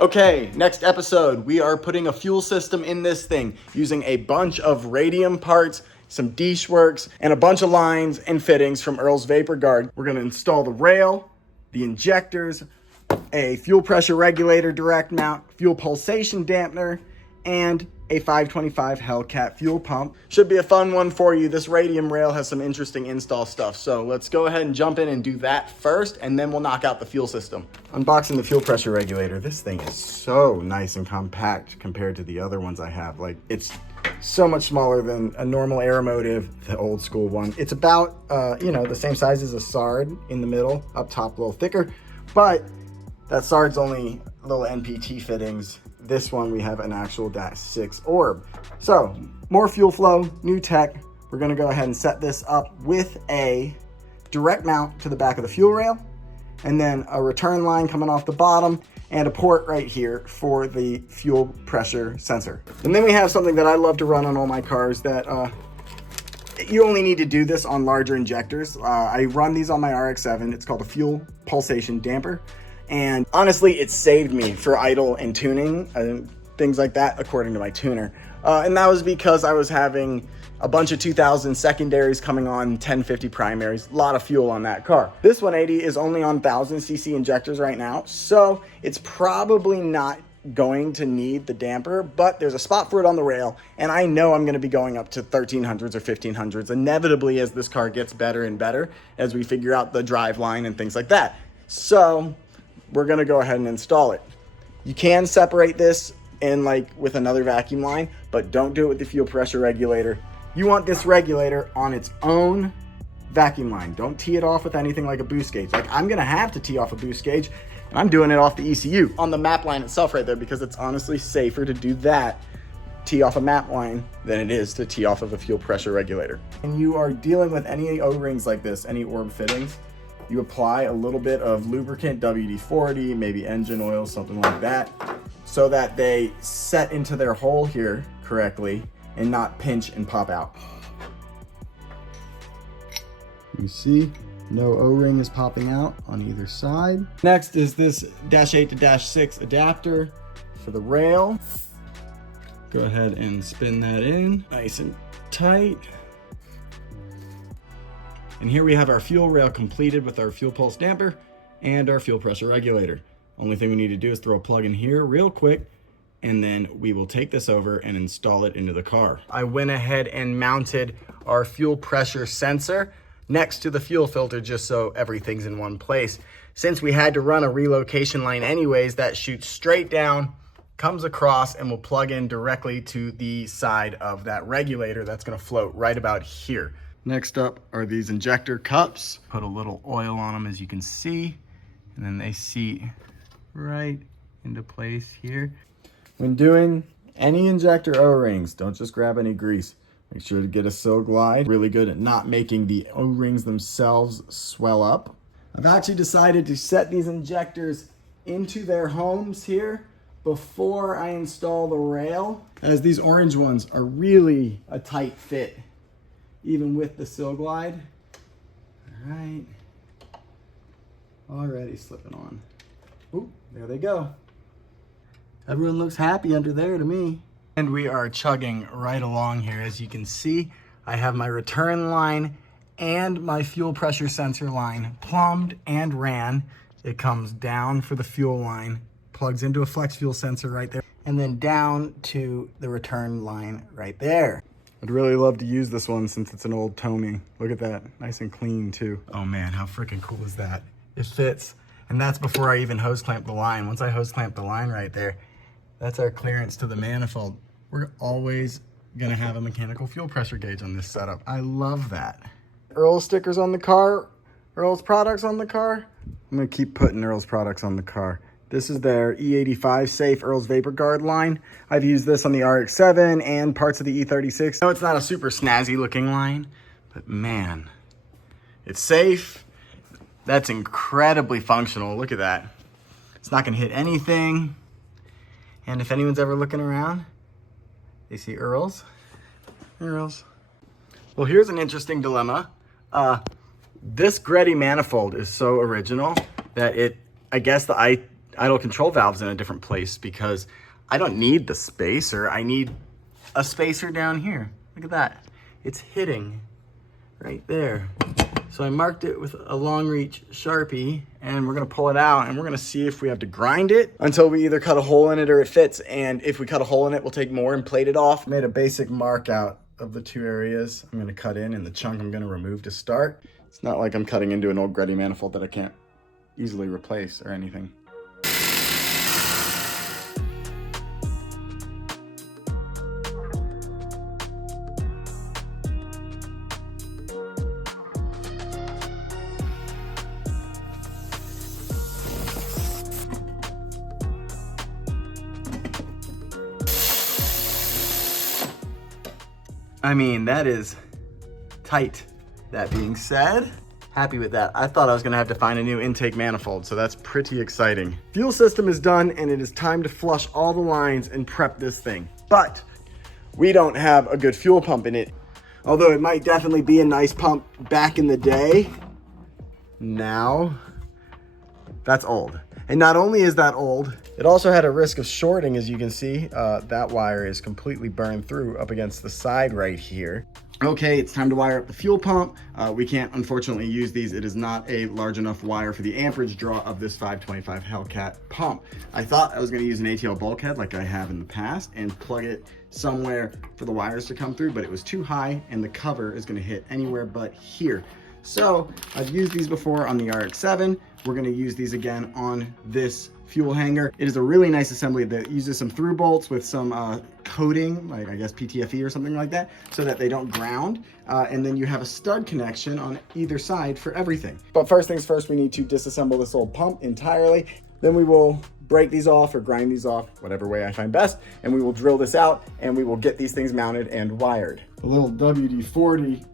Okay, next episode, we are putting a fuel system in this thing using a bunch of radium parts, some dish works, and a bunch of lines and fittings from Earl's Vapor Guard. We're gonna install the rail, the injectors, a fuel pressure regulator direct mount, fuel pulsation dampener, and a 525 Hellcat fuel pump. Should be a fun one for you. This radium rail has some interesting install stuff. So let's go ahead and jump in and do that first, and then we'll knock out the fuel system. Unboxing the fuel pressure regulator. This thing is so nice and compact compared to the other ones I have. Like, it's so much smaller than a normal Aeromotive, the old school one. It's about, the same size as a SARD in the middle, up top a little thicker, but that SARD's only little NPT fittings. This one, we have an actual -6 orb. So, more fuel flow, new tech. We're gonna go ahead and set this up with a direct mount to the back of the fuel rail, and then a return line coming off the bottom, and a port right here for the fuel pressure sensor. And then we have something that I love to run on all my cars that you only need to do this on larger injectors. I run these on my RX-7. It's called a fuel pulsation damper. And honestly, it saved me for idle and tuning and things like that, according to my tuner. And that was because I was having a bunch of 2000 secondaries coming on 1050 primaries, a lot of fuel on that car. This 180 is only on 1000cc injectors right now, so it's probably not going to need the damper, but there's a spot for it on the rail, and I know I'm gonna be going up to 1300s or 1500s inevitably as this car gets better and better, as we figure out the drive line and things like that. So we're gonna go ahead and install it. You can separate this in with another vacuum line, but don't do it with the fuel pressure regulator. You want this regulator on its own vacuum line. Don't tee it off with anything like a boost gauge. Like, I'm gonna have to tee off a boost gauge, and I'm doing it off the ECU on the map line itself right there, because it's honestly safer to do that, tee off a map line, than it is to tee off of a fuel pressure regulator. And you are dealing with any O-rings like this, any orb fittings, you apply a little bit of lubricant, WD-40, maybe engine oil, something like that, so that they set into their hole here correctly and not pinch and pop out. You see, no O-ring is popping out on either side. Next is this -8 to -6 adapter for the rail. Go ahead and spin that in nice and tight. And here we have our fuel rail completed with our fuel pulse damper and our fuel pressure regulator. Only thing we need to do is throw a plug in here real quick, and then we will take this over and install it into the car. I went ahead and mounted our fuel pressure sensor next to the fuel filter just so everything's in one place. Since we had to run a relocation line anyways, that shoots straight down, comes across, and will plug in directly to the side of that regulator that's gonna float right about here. Next up are these injector cups. Put a little oil on them, as you can see, and then they seat right into place here. When doing any injector O-rings, don't just grab any grease. Make sure to get a Sil Glide. Really good at not making the O-rings themselves swell up. I've actually decided to set these injectors into their homes here before I install the rail, as these orange ones are really a tight fit, even with the Sil Glide. All right, already slipping on. Ooh, there they go. Everyone looks happy under there to me. And we are chugging right along here. As you can see, I have my return line and my fuel pressure sensor line plumbed and ran. It comes down for the fuel line, plugs into a flex fuel sensor right there, and then down to the return line right there. I'd really love to use this one since it's an old Tommy. Look at that, nice and clean too. Oh man, how freaking cool is that? It fits, and that's before I even hose clamp the line. Once I hose clamp the line right there, that's our clearance to the manifold. We're always gonna have a mechanical fuel pressure gauge on this setup. I love that. Earl stickers on the car, Earl's products on the car. I'm gonna keep putting Earl's products on the car. This is their E85 safe Earl's Vapor Guard line. I've used this on the RX-7 and parts of the E36. No, it's not a super snazzy looking line, but man, it's safe. That's incredibly functional. Look at that. It's not gonna hit anything. And if anyone's ever looking around, they see Earl's. Earl's. Well, here's an interesting dilemma. This Greddy manifold is so original that I guess the idle control valves in a different place because I don't need the spacer. I need a spacer down here. Look at that. It's hitting right there. So I marked it with a long reach Sharpie, and we're gonna pull it out and we're gonna see if we have to grind it until we either cut a hole in it or it fits. And if we cut a hole in it, we'll take more and plate it off. Made a basic mark out of the two areas I'm gonna cut in, and the chunk I'm gonna remove to start. It's not like I'm cutting into an old Gretty manifold that I can't easily replace or anything. I mean, that is tight. That being said, happy with that. I thought I was gonna have to find a new intake manifold, so that's pretty exciting. Fuel system is done, and it is time to flush all the lines and prep this thing. But we don't have a good fuel pump in it. Although it might definitely be a nice pump back in the day. Now, that's old. And not only is that old, it also had a risk of shorting, as you can see. That wire is completely burned through up against the side right here. Okay, it's time to wire up the fuel pump. We can't unfortunately use these. It is not a large enough wire for the amperage draw of this 525 Hellcat pump. I thought I was gonna use an ATL bulkhead like I have in the past and plug it somewhere for the wires to come through, but it was too high and the cover is gonna hit anywhere but here. So I've used these before on the RX-7. We're gonna use these again on this fuel hanger. It is a really nice assembly that uses some through bolts with some coating, like I guess PTFE or something like that, so that they don't ground. And then you have a stud connection on either side for everything. But first things first, we need to disassemble this old pump entirely. Then we will break these off or grind these off, whatever way I find best, and we will drill this out and we will get these things mounted and wired. A little WD-40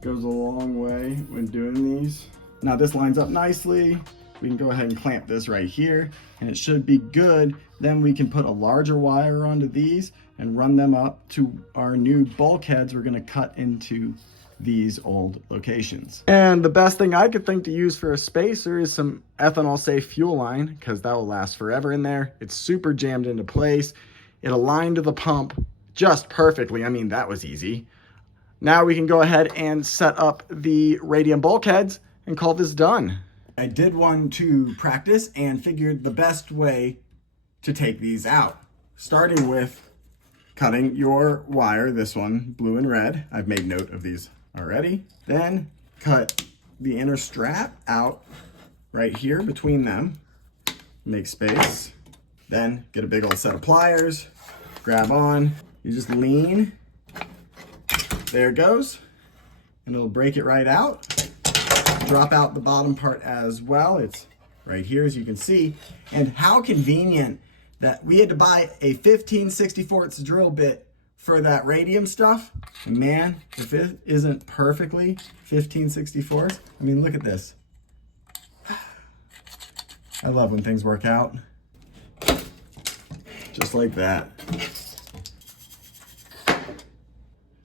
goes a long way when doing these. Now this lines up nicely. We can go ahead and clamp this right here and it should be good. Then we can put a larger wire onto these and run them up to our new bulkheads we're gonna cut into these old locations. And the best thing I could think to use for a spacer is some ethanol safe fuel line, because that will last forever in there. It's super jammed into place. It aligned to the pump just perfectly. I mean, that was easy. Now we can go ahead and set up the radium bulkheads and call this done. I did one to practice and figured the best way to take these out, starting with cutting your wire, this one, blue and red. I've made note of these already. Then cut the inner strap out right here between them, make space. Then get a big old set of pliers, grab on, you just lean, there it goes, and it'll break it right out. Drop out the bottom part as well. It's right here, as you can see. And how convenient that we had to buy a 15/64 drill bit for that radium stuff. And man, if it isn't perfectly 15/64, I mean, look at this. I love when things work out. Just like that.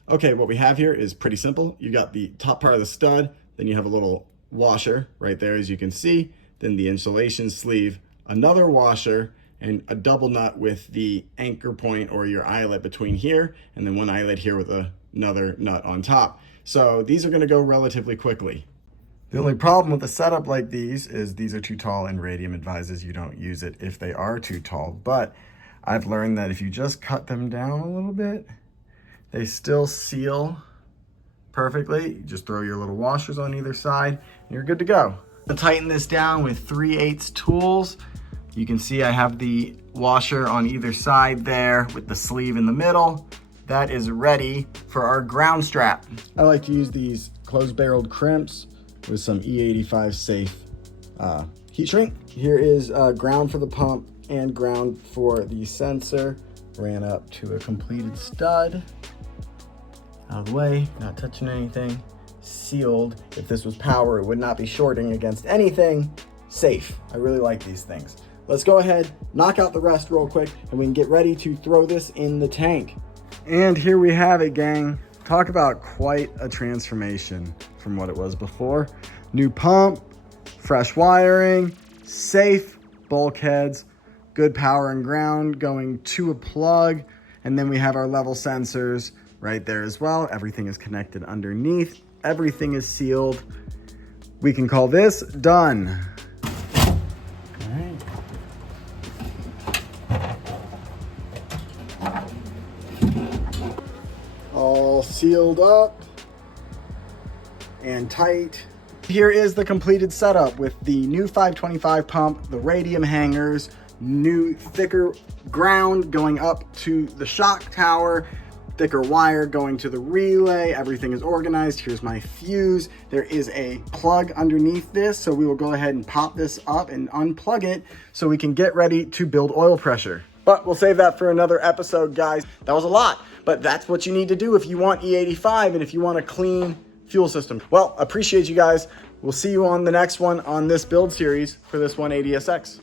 Okay, what we have here is pretty simple. You got the top part of the stud, then you have a little washer right there, as you can see, then the insulation sleeve, another washer, and a double nut with the anchor point or your eyelet between here, and then one eyelet here with another nut on top. So these are gonna go relatively quickly. The only problem with a setup like these is these are too tall, and Radium advises you don't use it if they are too tall. But I've learned that if you just cut them down a little bit, they still seal perfectly. You just throw your little washers on either side and you're good to go. To tighten this down with 3/8 tools, you can see I have the washer on either side there with the sleeve in the middle. That is ready for our ground strap. I like to use these closed-barreled crimps with some E85 safe heat shrink. Here is ground for the pump and ground for the sensor. Ran up to a completed stud. Out of the way, not touching anything, sealed. If this was power, it would not be shorting against anything. Safe. I really like these things. Let's go ahead, knock out the rest real quick, and we can get ready to throw this in the tank. And here we have it, gang. Talk about quite a transformation from what it was before. New pump, fresh wiring, safe, bulkheads, good power and ground going to a plug. And then we have our level sensors right there as well. Everything is connected underneath. Everything is sealed. We can call this done. All right. All sealed up and tight. Here is the completed setup with the new 525 pump, the radium hangers, new thicker ground going up to the shock tower, thicker wire going to the relay. Everything is organized. Here's my fuse. There is a plug underneath this, so we will go ahead and pop this up and unplug it so we can get ready to build oil pressure. But we'll save that for another episode, guys. That was a lot, but that's what you need to do if you want E85 and if you want a clean fuel system. Well, appreciate you guys. We'll see you on the next one on this build series for this 180SX.